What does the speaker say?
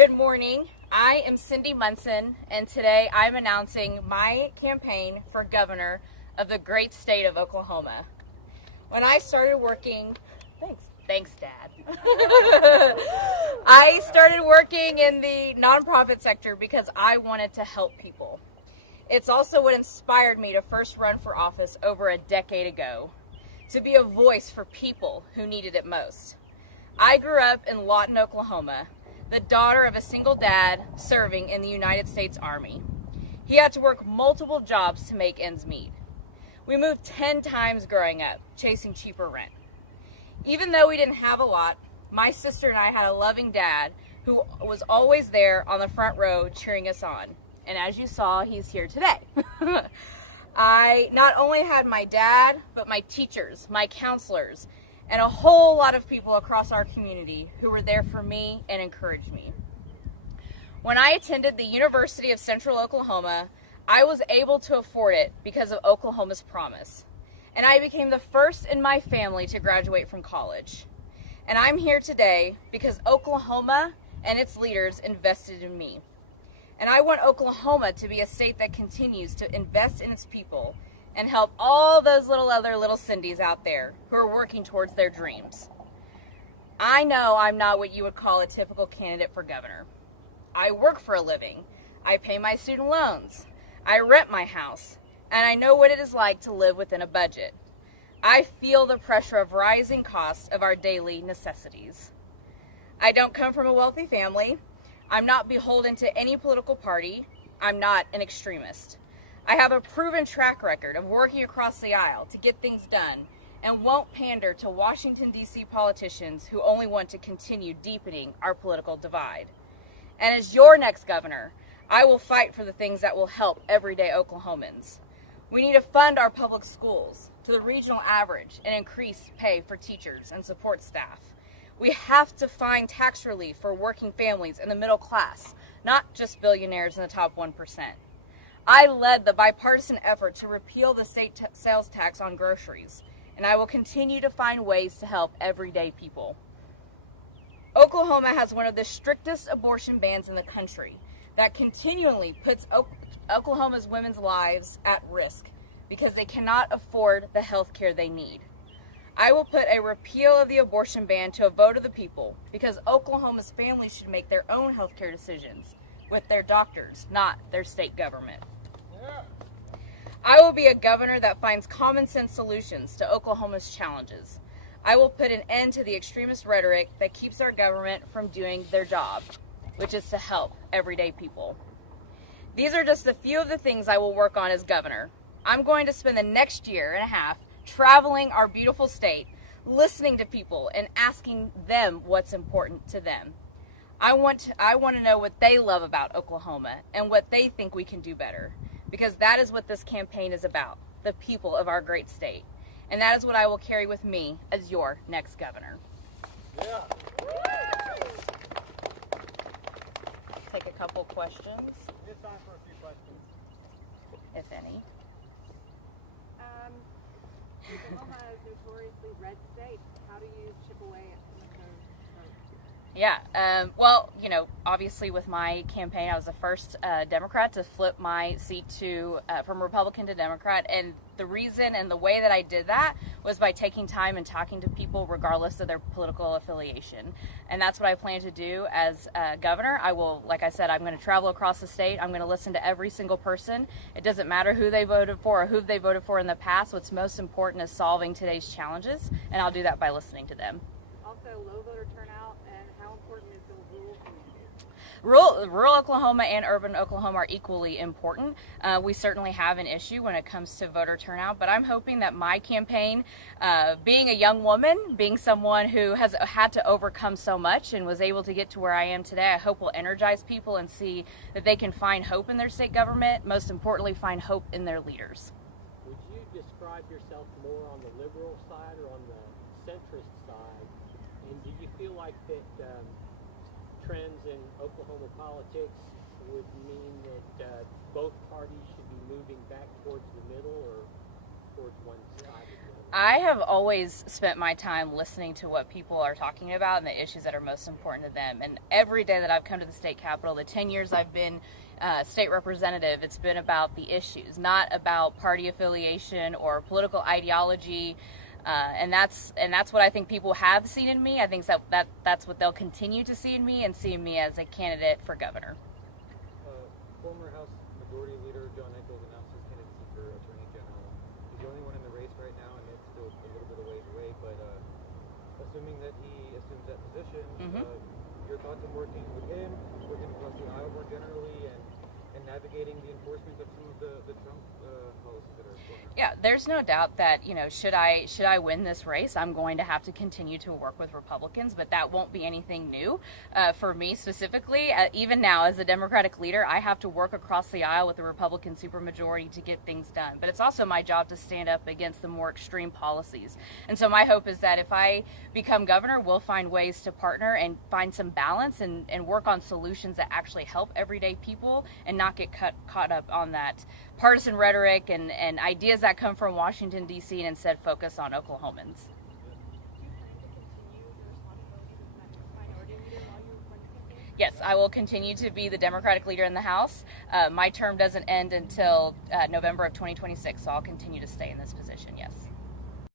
Good morning. I am Cindy Munson, and today I'm announcing my campaign for governor of the great state of Oklahoma. When I started working, thanks, Dad. I started working in the nonprofit sector because I wanted to help people. It's also what inspired me to first run for office over a decade ago, to be a voice for people who needed it most. I grew up in Lawton, Oklahoma, the daughter of a single dad serving in the United States Army. He had to work multiple jobs to make ends meet. We moved 10 times growing up, chasing cheaper rent. Even though we didn't have a lot, my sister and I had a loving dad who was always there on the front row cheering us on. And as you saw, he's here today. I not only had my dad, but my teachers, my counselors, and a whole lot of people across our community who were there for me and encouraged me. When I attended the University of Central Oklahoma, I was able to afford it because of Oklahoma's promise. And I became the first in my family to graduate from college. And I'm here today because Oklahoma and its leaders invested in me. And I want Oklahoma to be a state that continues to invest in its people and help all those other little Cindys out there who are working towards their dreams. I know I'm not what you would call a typical candidate for governor. I work for a living. I pay my student loans. I rent my house. And I know what it is like to live within a budget. I feel the pressure of rising costs of our daily necessities. I don't come from a wealthy family. I'm not beholden to any political party. I'm not an extremist. I have a proven track record of working across the aisle to get things done and won't pander to Washington, D.C. politicians who only want to continue deepening our political divide. And as your next governor, I will fight for the things that will help everyday Oklahomans. We need to fund our public schools to the regional average and increase pay for teachers and support staff. We have to find tax relief for working families and the middle class, not just billionaires in the top 1%. I led the bipartisan effort to repeal the state sales tax on groceries, and I will continue to find ways to help everyday people. Oklahoma has one of the strictest abortion bans in the country that continually puts Oklahoma's women's lives at risk because they cannot afford the health care they need. I will put a repeal of the abortion ban to a vote of the people because Oklahoma's families should make their own health care decisions with their doctors, not their state government. Yeah. I will be a governor that finds common sense solutions to Oklahoma's challenges. I will put an end to the extremist rhetoric that keeps our government from doing their job, which is to help everyday people. These are just a few of the things I will work on as governor. I'm going to spend the next year and a half traveling our beautiful state, listening to people and asking them what's important to them. I want to know what they love about Oklahoma and what they think we can do better, because that is what this campaign is about, the people of our great state. And that is what I will carry with me as your next governor. Yeah. Take a couple questions. It's time for a few questions. If any. Oklahoma is a notoriously red state. How do you chip away at those votes? Yeah, well, obviously with my campaign, I was the first Democrat to flip my seat from Republican to Democrat, and the reason and the way that I did that was by taking time and talking to people regardless of their political affiliation, and that's what I plan to do as governor. I will, like I said, I'm going to travel across the state. I'm going to listen to every single person. It doesn't matter who they voted for or who they voted for in the past. What's most important is solving today's challenges, and I'll do that by listening to them. Also, low voter turnout, and how important is the rural community? Rural Oklahoma and urban Oklahoma are equally important. We certainly have an issue when it comes to voter turnout, but I'm hoping that my campaign, being a young woman, being someone who has had to overcome so much and was able to get to where I am today, I hope will energize people and see that they can find hope in their state government, most importantly, find hope in their leaders. Would you describe yourself more on the liberal side or on the centrist side? And do you feel like that trends in Oklahoma politics would mean that both parties should be moving back towards the middle or towards one side or the other? I have always spent my time listening to what people are talking about and the issues that are most important to them. And every day that I've come to the state capitol, the 10 years I've been state representative, it's been about the issues, not about party affiliation or political ideology. And that's what I think people have seen in me. I think that's what they'll continue to see in me, and see me as a candidate for governor. Former House Majority Leader John Nichols announced his candidacy for Attorney General. He's the only one in the race right now, and it's still a little bit of ways away. But assuming that he assumes that position, your thoughts on working with him, working across the aisle more generally, and navigating the enforcement of some of the Trump policies that are going on? Yeah, there's no doubt that, should I win this race, I'm going to have to continue to work with Republicans, but that won't be anything new for me specifically. Even now, as a Democratic leader, I have to work across the aisle with the Republican supermajority to get things done. But it's also my job to stand up against the more extreme policies. And so my hope is that if I become governor, we'll find ways to partner and find some balance and work on solutions that actually help everyday people, and not get caught up on that partisan rhetoric and ideas that come from Washington, D.C., and instead focus on Oklahomans. Do you plan to continue your responsibilities as minority leader while you run the campaign? Yes, I will continue to be the Democratic leader in the House. My term doesn't end until November of 2026, so I'll continue to stay in this position, yes.